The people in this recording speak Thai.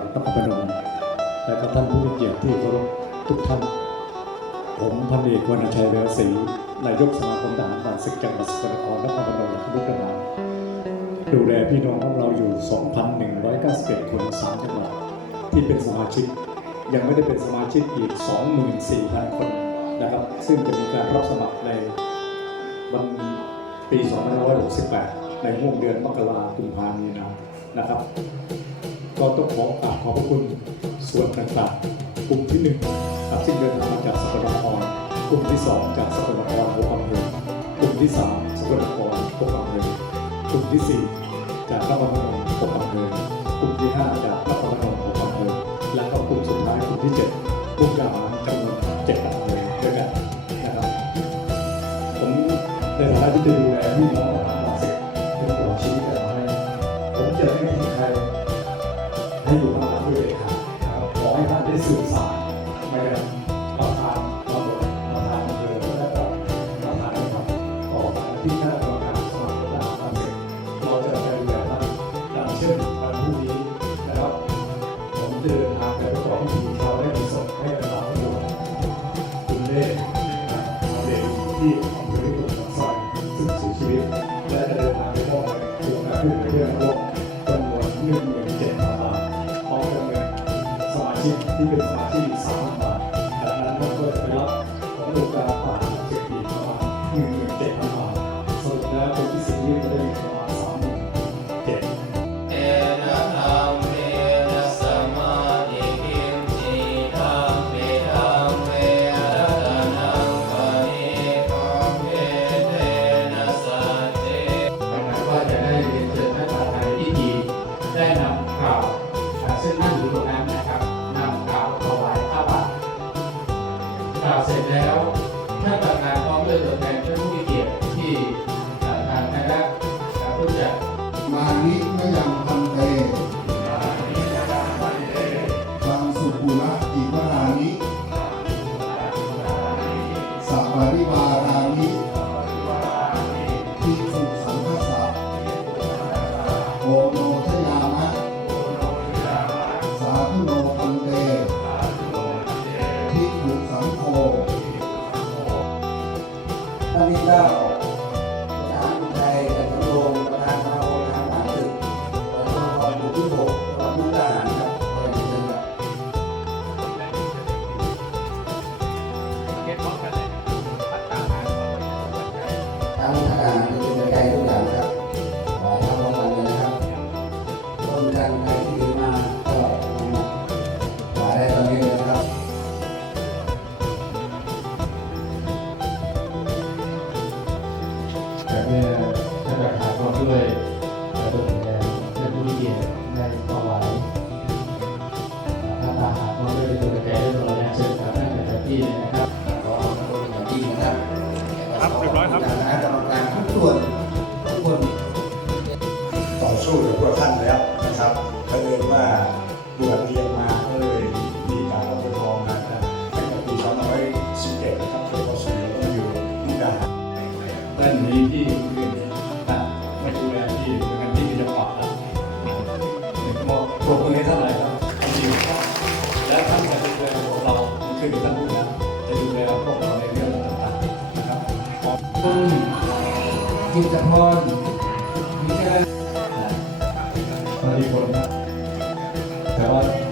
วัดนครพนมและก็ท่านผู้มีเกียรติที่เคารพทุกท่าน ผมพันเอกวรรณชัยเวรศรีนายกสมาคมทหารดันศึกจังหวัดสกลนครนครพนมและทุกประมาณดูแลพี่น้องของเราอยู่ 2,191 คนสามจังหวัดที่เป็นสมาชิก ยังไม่ได้เป็นสมาชิกอีก 24,000 คนนะครับ ซึ่งจะมีการรับสมัครในวันปี 2568 ในห่วงเดือนมกราคมกุมภาพันธ์มีนานะครับ ก็ต้องขอกราบขอบพระคุณส่วนต่างๆกลุ่มที่หนึ่งครับซึ่งเดินทางมาจากสกลนครกลุ่มที่สองจากสกลนครหกอำเภอกลุ่มที่สามสกลนครหกอำเภอกลุ่มที่สี่จากนครพนมหกอำเภอกลุ่มที่ห้าจากนครพนมหกอำเภอและก็กลุ่มสุดท้ายกลุ่มที่เจ็ดกลุ่มทหารจำนวนเจ็ดอำเภอด้วยกันนะครับผมในฐานะที่จะดูแลพี่น้องมาเสร็จเป็นตลอชีวิตกันให้ผมจะไม่ให้ใคร ให้อยู่ข้างหลังด้วยครับขอให้ท่านได้สื่อสารไปยังประธานตำรวจประธานอำเภอและก็ประธานครับต่อมาที่คณะกรรมการสมัครทหารมาเสร็จเราจะไปดูแลท่านอย่างเช่นวันพรุ่งนี้นะครับผมเดินทางไปประกอบพิธีเราได้มีศพให้กับเราอยู่คุณเล่เอาเด็กที่อำเภอที่ถูกซอยซึ่งเสียชีวิตและจะเดินทางไปมอบเงินทุนการขึ้นเพื่อนร่วมจำนวนหนึ่ง ที่เป็นสมาชิกอีกสามพันบาทจากนั้นก็จะไปรับของโครงการาวเสร็จแล้วท่านประธานพร้อมด้วยตัวแทนท่านผู้มีเกียรติที่อ่าทางคณะผู้จัดมานิมยัง ร่วมกันใครที่มาก็มาได้ตอนนี้เลยครับแต่เมื่อท่านประธานก็ด้วยตัวแรงและผู้มีเกียรติได้ถวาย อสู้กับพวกท่านแล้วนะครับเผอิญว่าบวชเรียนมาก็เลยมีการรับรองมาตั้งแต่ปี2517นะครับจนเข้าสู่ต้องอยู่มุกดาหารด้านนี้ที่อื่นนะไม่ดูแลที่งานที่จะปรับแล้วมอบปรบมือให้ท่านหน่อยครับจริงและท่านจะดูแลพวกเรามันขึ้นอยู่ท่านผู้นะจะดูแลพวกเราในเรื่องต่างๆนะครับขอบคุณกิตพรมีอะไร